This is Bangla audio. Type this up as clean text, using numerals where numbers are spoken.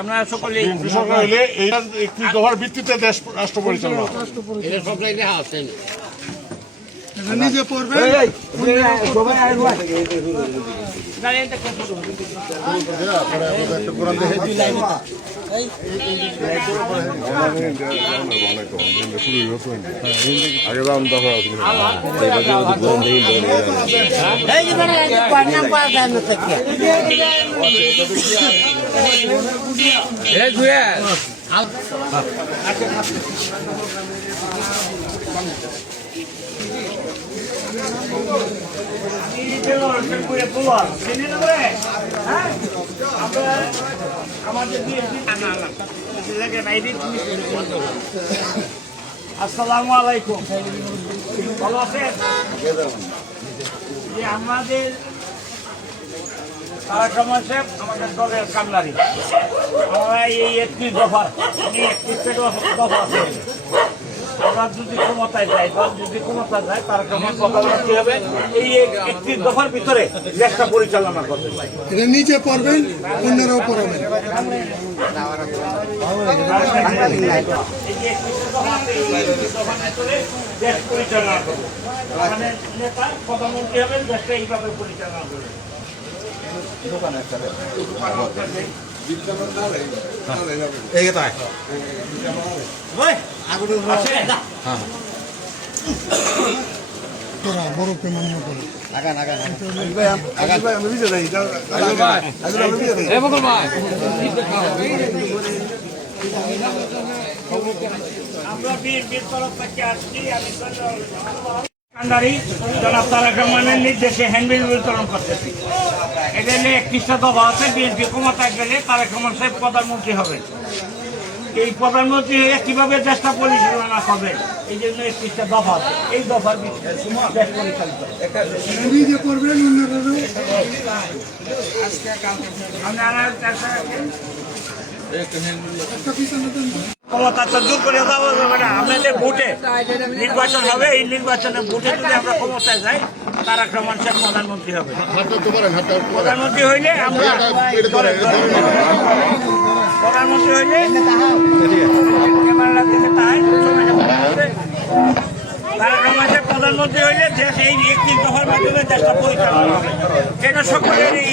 আপনারা সকলেই সরকার হলে এই একটি দফার ভিত্তিতে দেশ রাষ্ট্র পরিচালনা নিজে পড়বে আগে দাম দফা আসসালামু আলাইকুম, ভালো আছেন? যে আমাদের আমাদের দলের কামলারি আমরা এই 31 দফা 31 দফা আছে। আমরা যদি ক্ষমতায় যাই, দল যদি ক্ষমতায় যায়, তার প্রধানমন্ত্রী হবে এই 31 দফার ভিতরে দেশটা পরিচালনা করবে। এটা নিজে পড়বেন, অন্যরাও পড়াবেন। দেশ পরিচালনা করবে, মানে নেতা প্রধানমন্ত্রী হবেন, দেশটা এইভাবে পরিচালনা করবে। তোরা বড় পেমান্য করে আমরা বিএনপির তরফ থেকে আসছি। আমি কান্ডারি জনাব তারেক রহমানের নির্দেশে হ্যান্ডবিল বিতরণ করতেছি। এখানে 31টা দফা আছে। বিএনপি ক্ষমতায় গেলে তারেক রহমান সাহেব প্রধানমন্ত্রী হবেন। এই প্রধানমন্ত্রী হয়ে কিভাবে দেশটা পরিচালনা করবেন, এই জন্য 31টা দফা আছে। এই দফার ভিত্তিতে দেশ পরিচালিত। নিজে পড়বেন, অন্যরাও ক্ষমতা তো দূর করে দেওয়া যাবে না। আমাদের ভোটে নির্বাচন হবে, এই নির্বাচনে ভোটে যদি আমরা ক্ষমতায় যাই, তারেক রহমান সাহেব প্রধানমন্ত্রী হবে। প্রধানমন্ত্রী হইলে আমরা প্রধানমন্ত্রী হইলে তারেক রহমান সাহেব প্রধানমন্ত্রী হইলে দেশ এই 31 দফার মাধ্যমে দেশটা পরিচালনা হবে। এটা সকলেরই